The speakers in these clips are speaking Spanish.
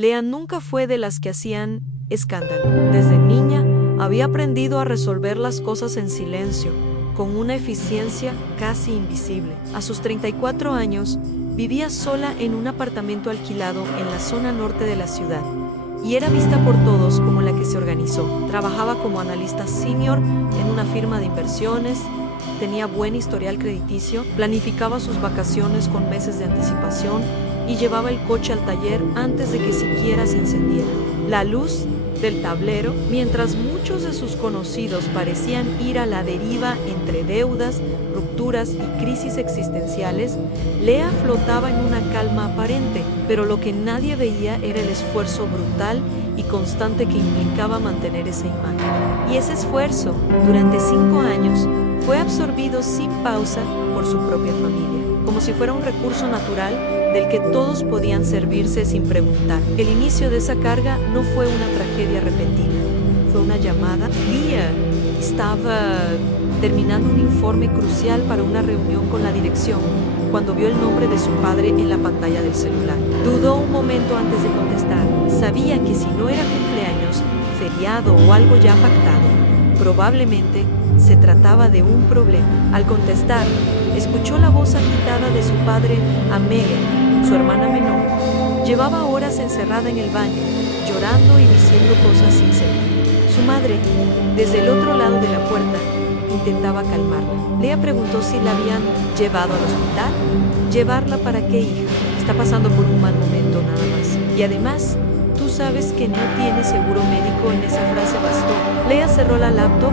Lea nunca fue de las que hacían escándalo. Desde niña había aprendido a resolver las cosas en silencio, con una eficiencia casi invisible. A sus 34 años, vivía sola en un apartamento alquilado en la zona norte de la ciudad, y era vista por todos como la que se organizó. Trabajaba como analista senior en una firma de inversiones, tenía buen historial crediticio, planificaba sus vacaciones con meses de anticipación y llevaba el coche al taller antes de que siquiera se encendiera. La luz del tablero, mientras muchos de sus conocidos parecían ir a la deriva entre deudas, rupturas y crisis existenciales, Lea flotaba en una calma aparente, pero lo que nadie veía era el esfuerzo brutal y constante que implicaba mantener esa imagen. Y ese esfuerzo, durante 5 años, fue absorbido sin pausa por su propia familia, como si fuera un recurso natural del que todos podían servirse sin preguntar. El inicio de esa carga no fue una tragedia repentina, fue una llamada. Lea estaba terminando un informe crucial para una reunión con la dirección cuando vio el nombre de su padre en la pantalla del celular. Dudó un momento antes de contestar. Sabía que si no era cumpleaños, feriado o algo ya pactado, probablemente se trataba de un problema. Al contestar, escuchó la voz agitada de su padre a Megan, su hermana menor. Llevaba horas encerrada en el baño, llorando y diciendo cosas sin sentido. Su madre, desde el otro lado de la puerta, intentaba calmarla. Lea preguntó si la habían llevado al hospital. ¿Llevarla para qué, hija? Está pasando por un mal momento nada más. Y además, tú sabes que no tiene seguro médico. En esa frase bastó. Lea cerró la laptop,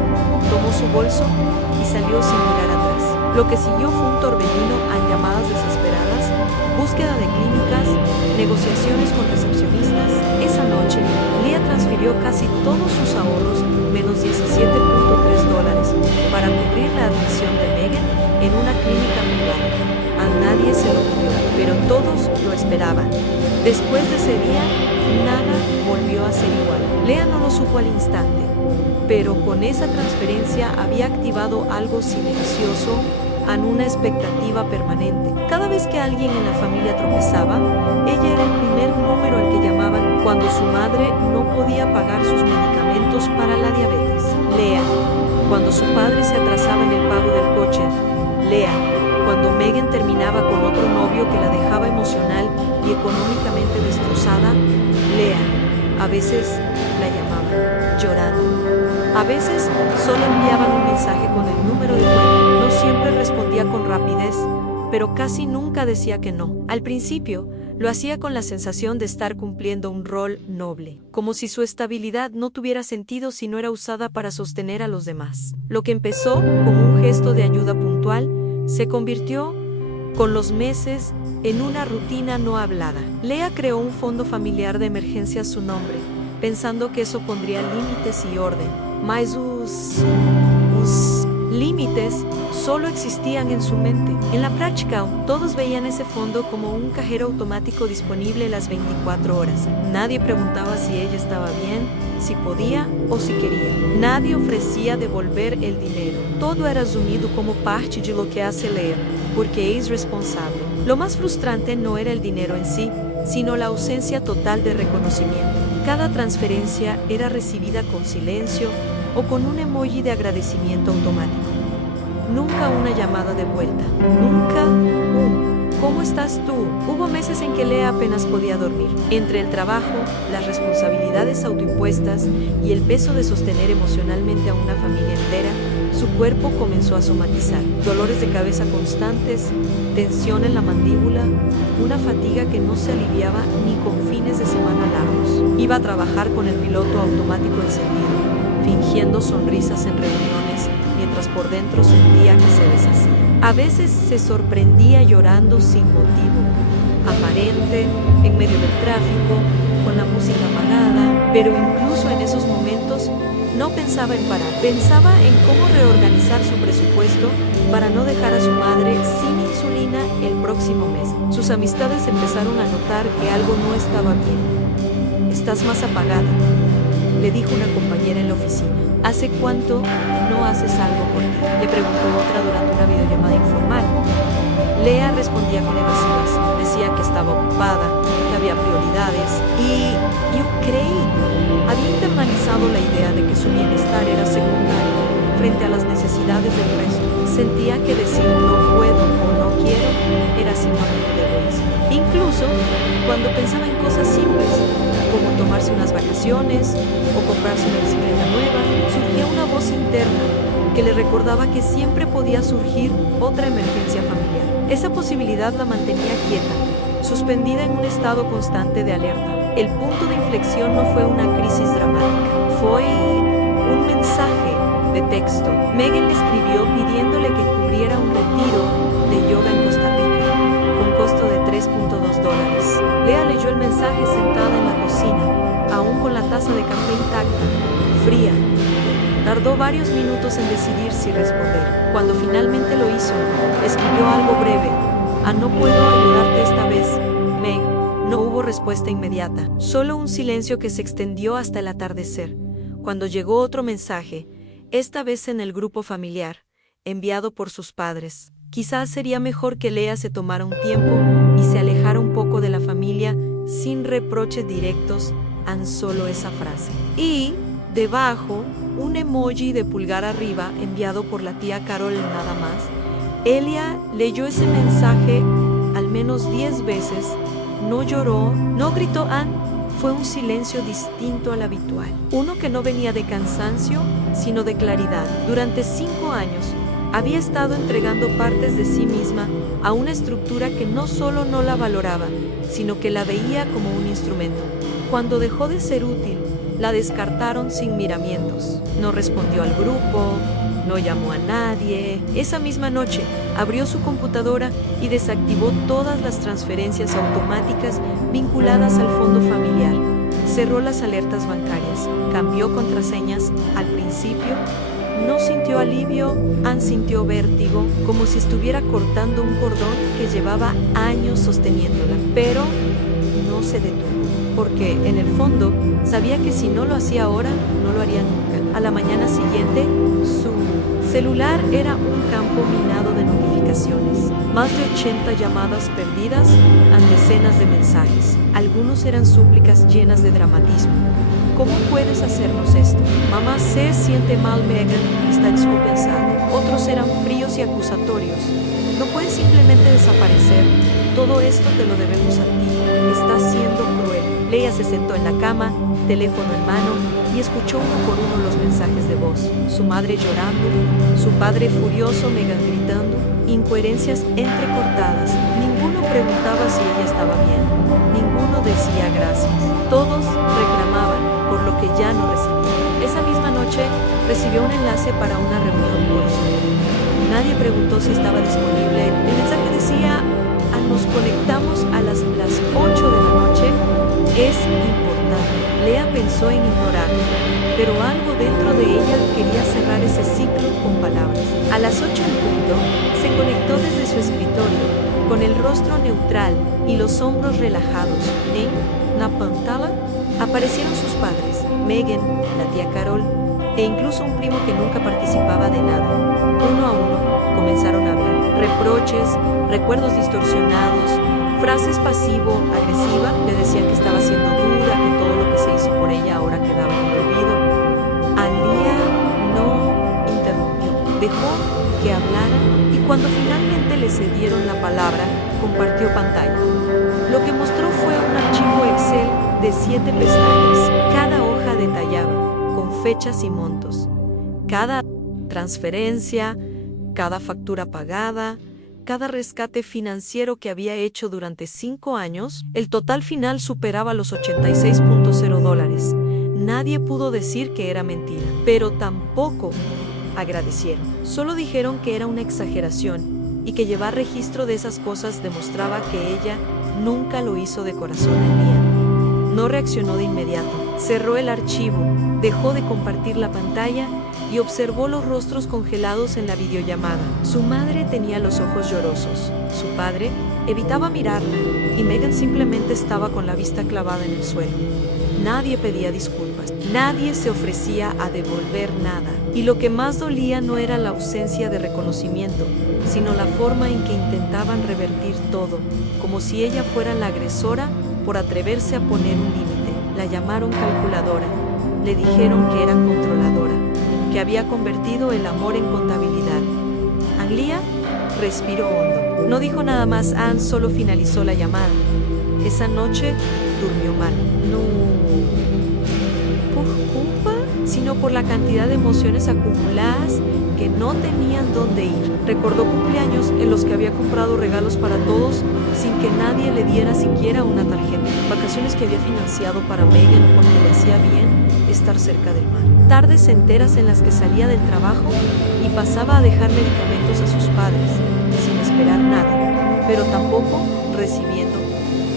tomó su bolso y salió sin mirar atrás. Lo que siguió fue un torbellino a llamadas desesperadas, búsqueda de clínicas, negociaciones con recepcionistas. Esa noche, Lea transfirió casi todos sus ahorros, menos $17.3, para cubrir la admisión de Megan en una clínica privada. A nadie se lo pidió, pero todos lo esperaban. Después de ese día, nada volvió a ser igual. Lea no lo supo al instante, pero con esa transferencia había activado algo silencioso en una expectativa permanente. Cada vez que alguien en la familia tropezaba, ella era el primer número al que llamaban cuando su madre no podía pagar sus medicamentos para la diabetes. Lea, cuando su padre se atrasaba en el pago del coche. Lea, cuando Megan terminaba con otro novio que la dejaba emocional y económicamente destrozada. Lea, a veces la llamaban llorando. A veces solo enviaban un mensaje con el número de cuenta. No siempre respondía con rapidez, pero casi nunca decía que no. Al principio, lo hacía con la sensación de estar cumpliendo un rol noble, como si su estabilidad no tuviera sentido si no era usada para sostener a los demás. Lo que empezó como un gesto de ayuda puntual, se convirtió, con los meses, en una rutina no hablada. Lea creó un fondo familiar de emergencia a su nombre, pensando que eso pondría límites y orden. Mas os límites solo existían en su mente. En la práctica, todos veían ese fondo como un cajero automático disponible las 24 horas. Nadie preguntaba si ella estaba bien, si podía o si quería. Nadie ofrecía devolver el dinero. Todo era asumido como parte de lo que hace Lea, porque es responsable. Lo más frustrante no era el dinero en sí, sino la ausencia total de reconocimiento. Cada transferencia era recibida con silencio o con un emoji de agradecimiento automático. Nunca una llamada de vuelta. Nunca un ¿cómo estás tú? Hubo meses en que Lea apenas podía dormir. Entre el trabajo, las responsabilidades autoimpuestas y el peso de sostener emocionalmente a una familia entera, su cuerpo comenzó a somatizar. Dolores de cabeza constantes, tensión en la mandíbula, una fatiga que no se aliviaba ni con fines de semana largos. Iba a trabajar con el piloto automático encendido, fingiendo sonrisas en reuniones, mientras por dentro sentía que se deshacía. A veces se sorprendía llorando sin motivo, aparente, en medio del tráfico, con la música apagada, pero incluso en esos momentos no pensaba en parar. Pensaba en cómo reorganizar su presupuesto para no dejar a su madre sin insulina el próximo mes. Sus amistades empezaron a notar que algo no estaba bien. «Estás más apagada», le dijo una compañera en la oficina. «¿Hace cuánto no haces algo por ti?», le preguntó otra durante una videollamada informal. Lea respondía con evasivas. Decía que estaba ocupada, que había prioridades y sobrepasado la idea de que su bienestar era secundario frente a las necesidades del resto. Sentía que decir no puedo o no quiero era sinónimo de egoísmo. Incluso cuando pensaba en cosas simples, como tomarse unas vacaciones o comprarse una bicicleta nueva, surgía una voz interna que le recordaba que siempre podía surgir otra emergencia familiar. Esa posibilidad la mantenía quieta, suspendida en un estado constante de alerta. El punto de inflexión no fue una crisis dramática, fue un mensaje de texto. Megan le escribió pidiéndole que cubriera un retiro de yoga en Costa Rica, con costo de $3.2. Lea leyó el mensaje sentada en la cocina, aún con la taza de café intacta, fría. Tardó varios minutos en decidir si responder. Cuando finalmente lo hizo, escribió algo breve. No puedo ayudarte esta vez, Meg. No hubo respuesta inmediata, solo un silencio que se extendió hasta el atardecer, cuando llegó otro mensaje, esta vez en el grupo familiar, enviado por sus padres. Quizás sería mejor que Lea se tomara un tiempo y se alejara un poco de la familia sin reproches directos, tan solo esa frase. Y, debajo, un emoji de pulgar arriba enviado por la tía Carol nada más. Elia leyó ese mensaje al menos 10 veces, no lloró, no gritó fue un silencio distinto al habitual. Uno que no venía de cansancio, sino de claridad. Durante 5 años, había estado entregando partes de sí misma a una estructura que no solo no la valoraba, sino que la veía como un instrumento. Cuando dejó de ser útil, la descartaron sin miramientos. No respondió al grupo, no llamó a nadie. Esa misma noche, abrió su computadora y desactivó todas las transferencias automáticas vinculadas al fondo familiar. Cerró las alertas bancarias, cambió contraseñas. Al principio, no sintió alivio, sintió vértigo, como si estuviera cortando un cordón que llevaba años sosteniéndola. Pero no se detuvo, porque en el fondo sabía que si no lo hacía ahora, no lo haría nunca. A la mañana siguiente, su celular era un campo minado de notificaciones. Más de 80 llamadas perdidas, decenas de mensajes. Algunos eran súplicas llenas de dramatismo. ¿Cómo puedes hacernos esto? Mamá se siente mal, Megan, está descompensada. Otros eran fríos y acusatorios. No puedes simplemente desaparecer. Todo esto te lo debemos a ti. Estás siendo cruel. Leia se sentó en la cama, teléfono en mano, y escuchó uno por uno los mensajes de voz. Su madre llorando, su padre furioso, Megan gritando, incoherencias entrecortadas. Ninguno preguntaba si ella estaba bien. Ninguno decía gracias. Todos reclamaban por lo que ya no recibía. Esa misma noche recibió un enlace para una reunión por Zoom. Nadie preguntó si estaba disponible. El mensaje decía: nos conectamos a las 8 de la noche. Es importante. Lea pensó en ignorarlo, pero algo dentro de ella quería cerrar ese ciclo con palabras. A las 8 en punto, se conectó desde su escritorio, con el rostro neutral y los hombros relajados. En la pantalla aparecieron sus padres, Megan, la tía Carol, e incluso un primo que nunca participaba de nada. Uno a uno comenzaron a hablar. Reproches, recuerdos distorsionados, frases pasivo-agresiva. Le decían que estaba siendo dura, que todo lo que se hizo por ella ahora quedaba en el olvido. Lea no interrumpió. Dejó que hablaran y cuando finalmente le cedieron la palabra, compartió pantalla. Lo que mostró fue un archivo Excel de 7 pestañas. Cada hoja detallaba, con fechas y montos, cada transferencia, cada factura pagada, cada rescate financiero que había hecho durante 5 años. El total final superaba los $86.0. Nadie pudo decir que era mentira, pero tampoco agradecieron. Solo dijeron que era una exageración y que llevar registro de esas cosas demostraba que ella nunca lo hizo de corazón en día. No reaccionó de inmediato. Cerró el archivo, dejó de compartir la pantalla y observó los rostros congelados en la videollamada. Su madre tenía los ojos llorosos. Su padre evitaba mirarla y Megan simplemente estaba con la vista clavada en el suelo. Nadie pedía disculpas. Nadie se ofrecía a devolver nada. Y lo que más dolía no era la ausencia de reconocimiento, sino la forma en que intentaban revertir todo, como si ella fuera la agresora por atreverse a poner un límite. La llamaron calculadora, le dijeron que era controladora, que había convertido el amor en contabilidad. Anglia respiró hondo. No dijo nada más. Anne solo finalizó la llamada. Esa noche durmió mal. No por culpa, sino por la cantidad de emociones acumuladas que no tenían dónde ir. Recordó cumpleaños en los que había comprado regalos para todos sin que nadie le diera siquiera una tarjeta. Vacaciones que había financiado para Megan porque le hacía bien estar cerca del mar. Tardes enteras en las que salía del trabajo y pasaba a dejar medicamentos a sus padres, sin esperar nada, pero tampoco recibiendo.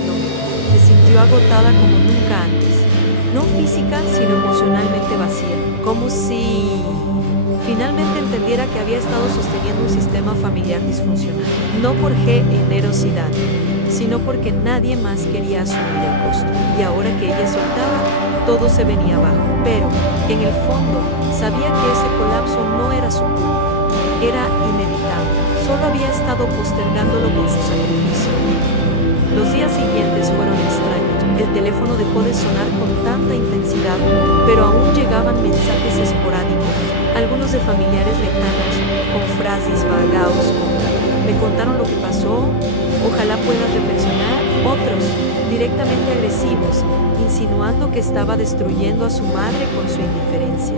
No, se sintió agotada como nunca antes. No física, sino emocionalmente vacía. Como si finalmente entendiera que había estado sosteniendo un sistema familiar disfuncional. No por generosidad, sino porque nadie más quería asumir el costo. Y ahora que ella soltaba, todo se venía abajo. Pero, en el fondo, sabía que ese colapso no era su culpa. Era inevitable. Solo había estado postergándolo con su sacrificio. Los días siguientes fueron extraños. El teléfono dejó de sonar con tanta intensidad, pero aún llegaban mensajes esporádicos, algunos de familiares lejanos, con frases vagas como «me contaron lo que pasó», «ojalá puedas reflexionar», otros, directamente agresivos, insinuando que estaba destruyendo a su madre con su indiferencia.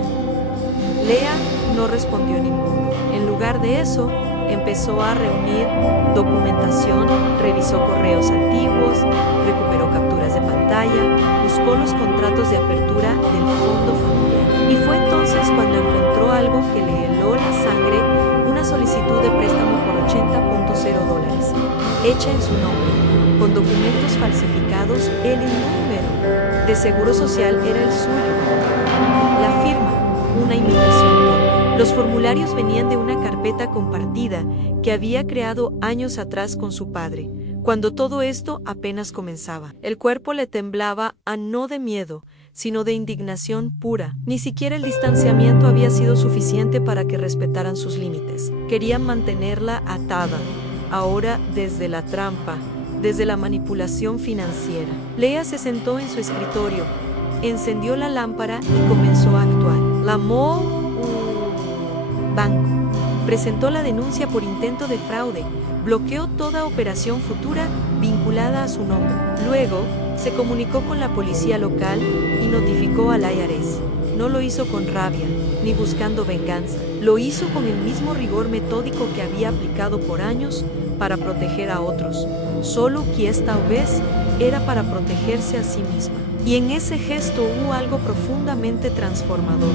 Leah no respondió ninguno. En lugar de eso, empezó a reunir documentación, revisó correos antiguos, recuperó capturas de pantalla, buscó los contratos de apertura del fondo familiar. Y fue entonces cuando encontró algo que le heló la sangre, una solicitud de préstamo por $80.0, hecha en su nombre, con documentos falsificados. El número de seguro social era el suyo. La firma, una imitación. Los formularios venían de una carpeta compartida que había creado años atrás con su padre, cuando todo esto apenas comenzaba. El cuerpo le temblaba, no de miedo, sino de indignación pura. Ni siquiera el distanciamiento había sido suficiente para que respetaran sus límites. Querían mantenerla atada, ahora desde la trampa, desde la manipulación financiera. Leah se sentó en su escritorio, encendió la lámpara y comenzó a actuar. Llamó banco, presentó la denuncia por intento de fraude, bloqueó toda operación futura vinculada a su nombre. Luego, se comunicó con la policía local y notificó al IRS. No lo hizo con rabia, ni buscando venganza. Lo hizo con el mismo rigor metódico que había aplicado por años para proteger a otros, solo que esta vez era para protegerse a sí misma. Y en ese gesto hubo algo profundamente transformador.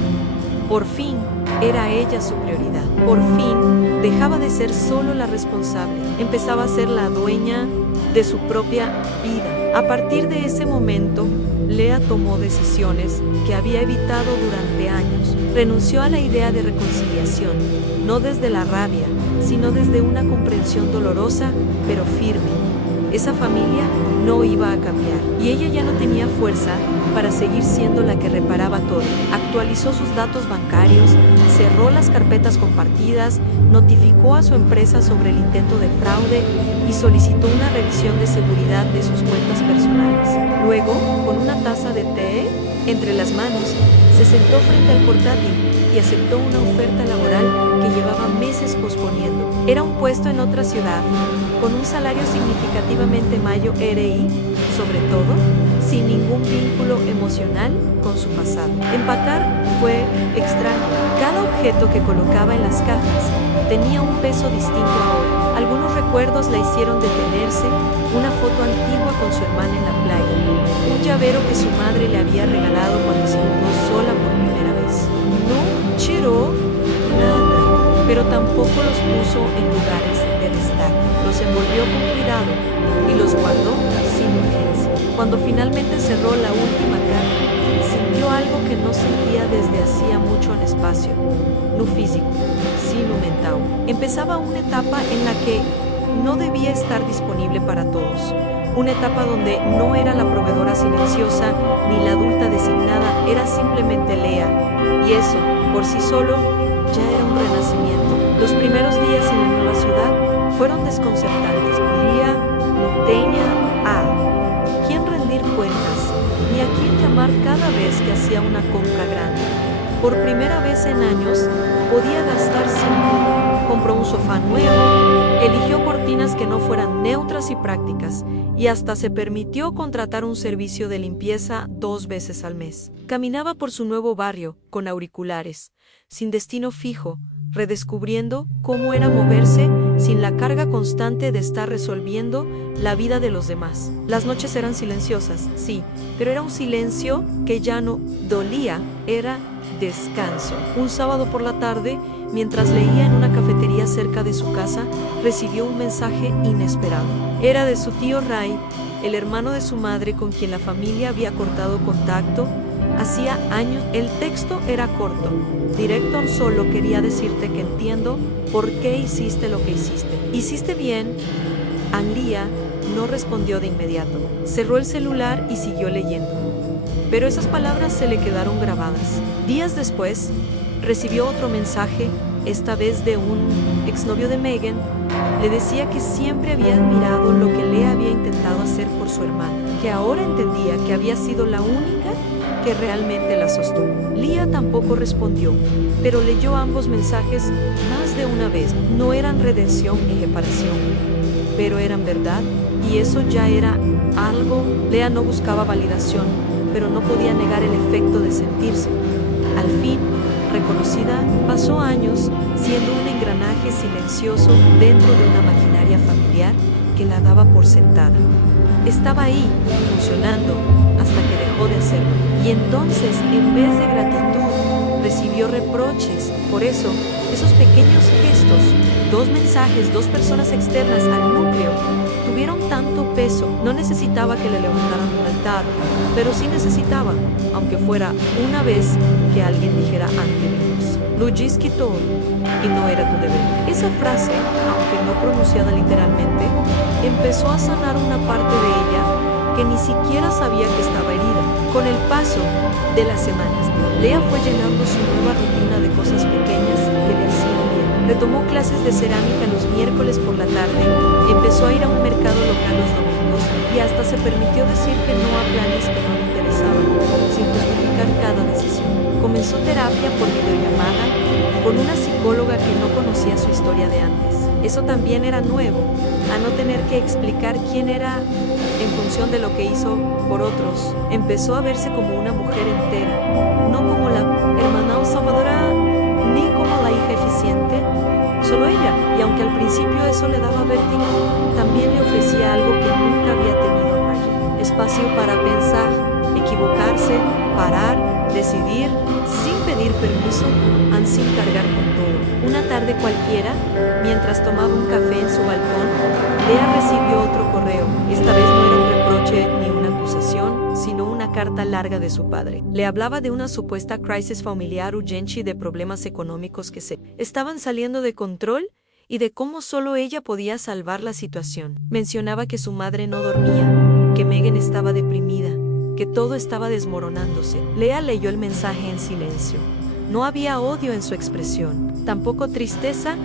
Por fin, era ella su prioridad. Por fin, dejaba de ser solo la responsable. Empezaba a ser la dueña de su propia vida. A partir de ese momento, Leah tomó decisiones que había evitado durante años. Renunció a la idea de reconciliación, no desde la rabia, sino desde una comprensión dolorosa, pero firme. Esa familia no iba a cambiar, y ella ya no tenía fuerza para seguir siendo la que reparaba todo. Actualizó sus datos bancarios, cerró las carpetas compartidas, notificó a su empresa sobre el intento de fraude y solicitó una revisión de seguridad de sus cuentas personales. Luego, con una taza de té entre las manos, se sentó frente al portátil y aceptó una oferta laboral que llevaba meses posponiendo. Era un puesto en otra ciudad, con un salario significativamente mayor y, sobre todo, sin ningún vínculo emocional con su pasado. Empacar fue extraño. Cada objeto que colocaba en las cajas tenía un peso distinto ahora. Algunos recuerdos la hicieron detenerse, una foto antigua con su hermana en la playa, un llavero que su madre le había regalado cuando se mudó sola por primera vez. No tiró nada, pero tampoco los puso en lugares de destaque. Los envolvió con cuidado y los guardó sin urgencia. Cuando finalmente cerró la última caja, sintió algo que no sentía desde hacía mucho en espacio, no físico, sino mental. Empezaba una etapa en la que no debía estar disponible para todos. Una etapa donde no era la proveedora silenciosa ni la adulta designada, era simplemente Leah. Y eso, por sí solo, ya era un renacimiento. Los primeros días en la nueva ciudad fueron desconcertantes. Leah no tenía a quién rendir cuentas, ni a quién llamar tomar cada vez que hacía una compra grande. Por primera vez en años, podía gastar sin culpa. Compró un sofá nuevo, eligió cortinas que no fueran neutras y prácticas, y hasta se permitió contratar un servicio de limpieza 2 veces al mes. Caminaba por su nuevo barrio, con auriculares, sin destino fijo, redescubriendo cómo era moverse sin la carga constante de estar resolviendo la vida de los demás. Las noches eran silenciosas, sí, pero era un silencio que ya no dolía, era descanso. Un sábado por la tarde, mientras leía en una cafetería cerca de su casa, recibió un mensaje inesperado. Era de su tío Ray, el hermano de su madre con quien la familia había cortado contacto hacía años. El texto era corto, directo, solo quería decirte que entiendo por qué hiciste lo que hiciste. ¿Hiciste bien? Anlia no respondió de inmediato. Cerró el celular y siguió leyendo. Pero esas palabras se le quedaron grabadas. Días después, recibió otro mensaje, esta vez de un exnovio de Megan. Le decía que siempre había admirado lo que Lea había intentado hacer por su hermana, que ahora entendía que había sido la única que realmente la sostuvo. Lea tampoco respondió, pero leyó ambos mensajes más de una vez. No eran redención ni reparación, pero eran verdad, y eso ya era algo. Lea no buscaba validación, pero no podía negar el efecto de sentirse, al fin, reconocida. Pasó años siendo un engranaje silencioso dentro de una maquinaria familiar que la daba por sentada. Estaba ahí, funcionando, hasta que dejó de hacerlo. Y entonces, en vez de gratitud, recibió reproches. Por eso, esos pequeños gestos, 2 mensajes, 2 personas externas al núcleo, tuvieron tanto peso. No necesitaba que le levantaran un altar, pero sí necesitaba, aunque fuera una vez, que alguien dijera ante Dios, Lujiski todo, y no era tu deber. Esa frase, aunque no pronunciada literalmente, empezó a sanar una parte de ella que ni siquiera sabía que estaba herida. Con el paso de las semanas, Lea fue llenando su nueva rutina de cosas pequeñas que le hacían bien. Retomó clases de cerámica los miércoles por la tarde, empezó a ir a un mercado local los domingos y hasta se permitió decir que no a planes que no le interesaban, sin justificar cada decisión. Comenzó terapia por videollamada con una psicóloga que no conocía su historia de antes. Eso también era nuevo, a no tener que explicar quién era en función de lo que hizo por otros. Empezó a verse como una mujer entera, no como la hermana salvadora ni como la hija eficiente, solo ella. Y aunque al principio eso le daba vértigo, también le ofrecía algo que nunca había tenido Ryan: espacio para pensar, equivocarse, parar, decidir, sin pedir permiso, sin cargar con todo. Una tarde cualquiera, mientras tomaba un café en su balcón, Lea recibió otro correo. Esta vez no era un reproche ni una acusación, sino una carta larga de su padre. Le hablaba de una supuesta crisis familiar urgente, de problemas económicos que se estaban saliendo de control y de cómo solo ella podía salvar la situación. Mencionaba que su madre no dormía, que Megan estaba deprimida, que todo estaba desmoronándose. Lea leyó el mensaje en silencio. No había odio en su expresión, tampoco tristeza,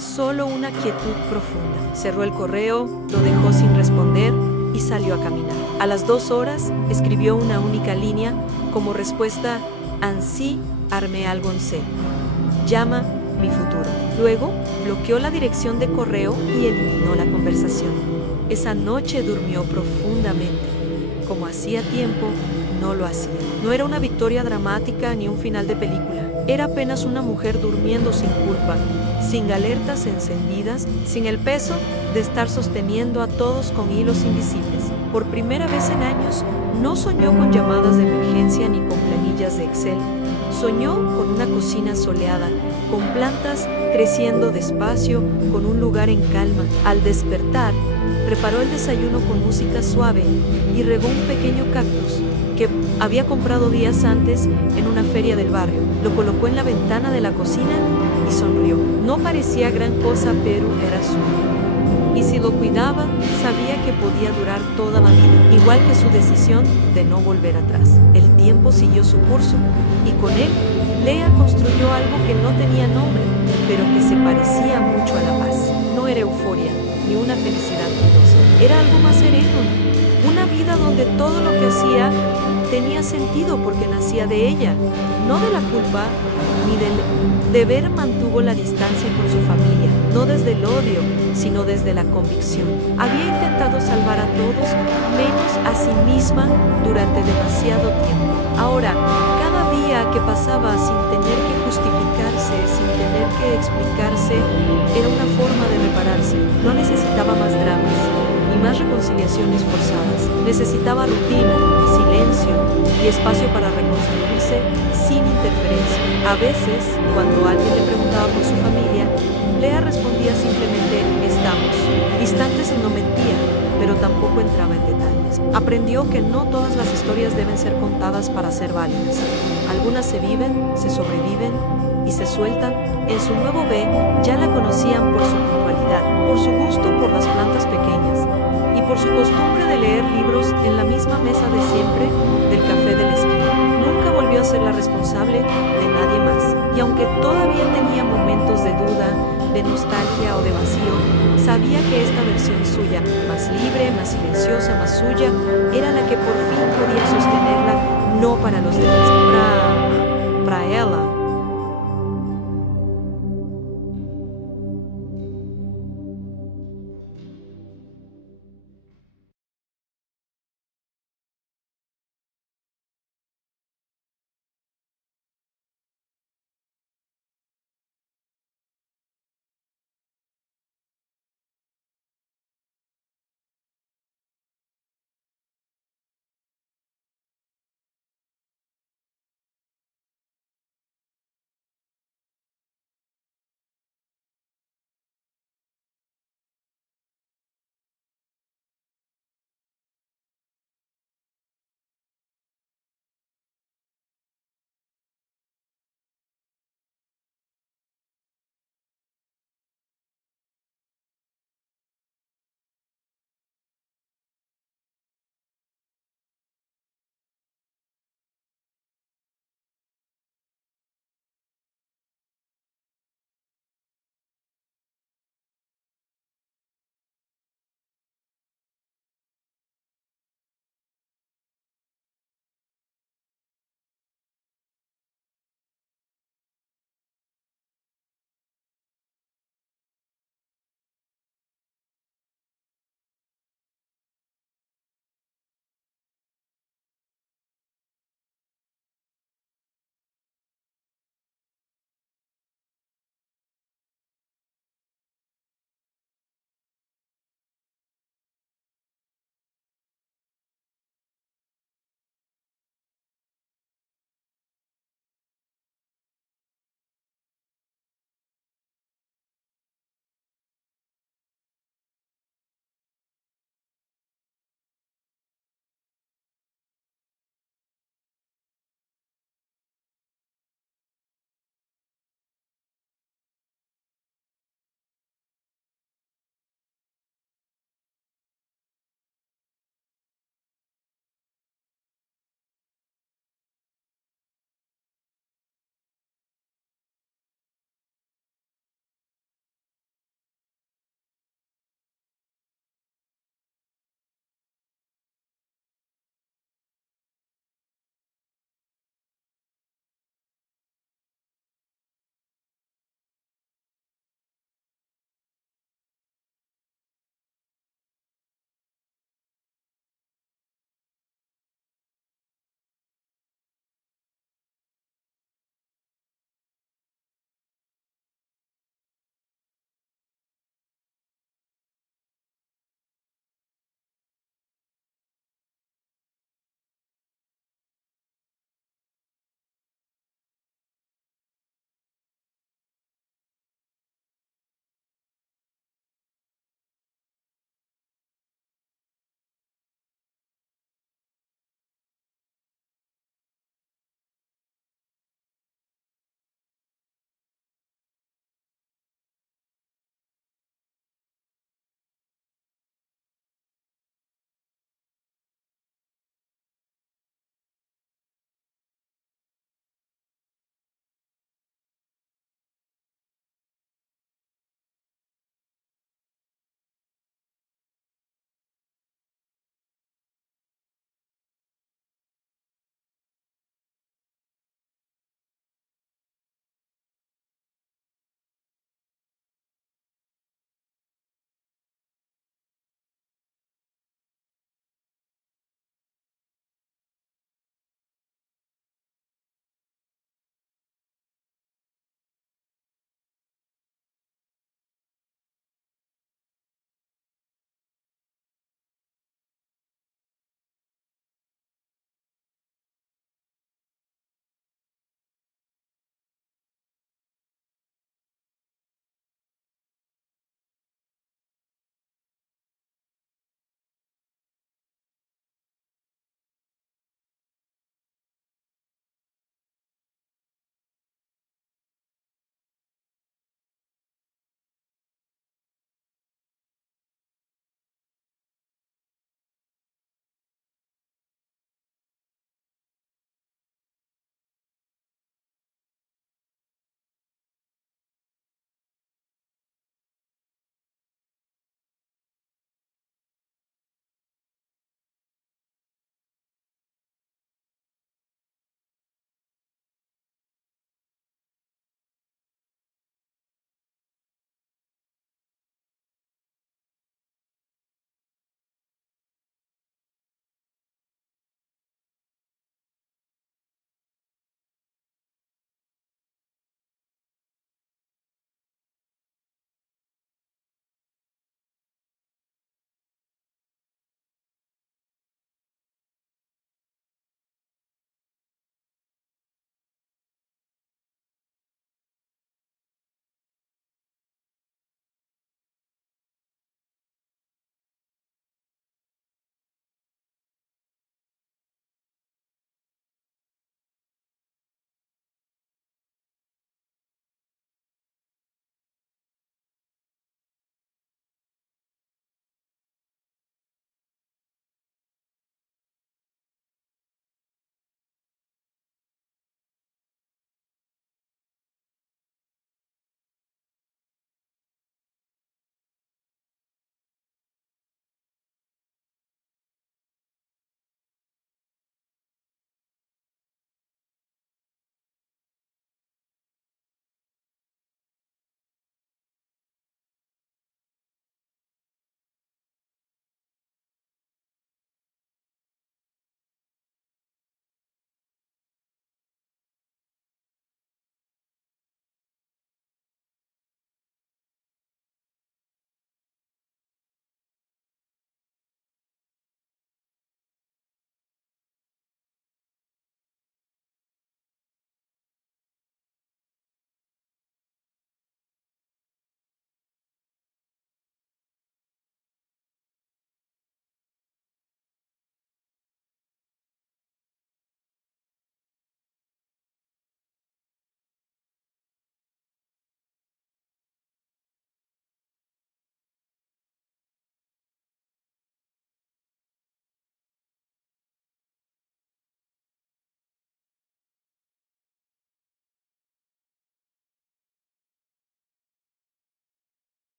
solo una quietud profunda. Cerró el correo, lo dejó sin responder y salió a caminar. A las 2 horas, escribió una única línea como respuesta: ansí armé algo en C. Llama mi futuro. Luego, bloqueó la dirección de correo y eliminó la conversación. Esa noche durmió profundamente. Como hacía tiempo, no lo hacía. No era una victoria dramática ni un final de película. Era apenas una mujer durmiendo sin culpa, sin alertas encendidas, sin el peso de estar sosteniendo a todos con hilos invisibles. Por primera vez en años, no soñó con llamadas de emergencia ni con planillas de Excel. Soñó con una cocina soleada, con plantas creciendo despacio, con un lugar en calma. Al despertar, preparó el desayuno con música suave y regó un pequeño cactus que había comprado días antes en una feria del barrio. Lo colocó en la ventana de la cocina y sonrió. No parecía gran cosa, pero era suyo. Y si lo cuidaba, sabía que podía durar toda la vida, igual que su decisión de no volver atrás. El tiempo siguió su curso, y con él, Lea construyó algo que no tenía nombre, pero que se parecía mucho a la paz. No era euforia, ni una felicidad ruidosa. Era algo más sereno, una vida donde todo lo que hacía tenía sentido porque nacía de ella, no de la culpa ni del deber. Mantuvo la distancia con su familia, no desde el odio, sino desde la convicción. Había intentado salvar a todos, menos a sí misma, durante demasiado tiempo. Ahora, cada día que pasaba sin tener que justificarse, sin tener que explicarse, era una forma de repararse. No necesitaba más dramas, ni más reconciliaciones forzadas. Necesitaba rutina, silencio y espacio para reconstruirse sin interferencia. A veces, cuando alguien le preguntaba por su familia, Lea respondía simplemente «estamos». Distantes y no mentía, pero tampoco entraba en detalles. Aprendió que no todas las historias deben ser contadas para ser válidas. Algunas se viven, se sobreviven y se sueltan. En su nuevo B ya la conocían por su puntualidad, por su gusto por las plantas pequeñas y por su costumbre de leer libros en la misma mesa de siempre del café de la esquina. Nunca volvió a ser la responsable de nadie más. Y aunque todavía tenía momentos de duda, de nostalgia o de vacío, sabía que esta versión suya, más libre, más silenciosa, más suya, era la que por fin podía sostenerla, no para los demás,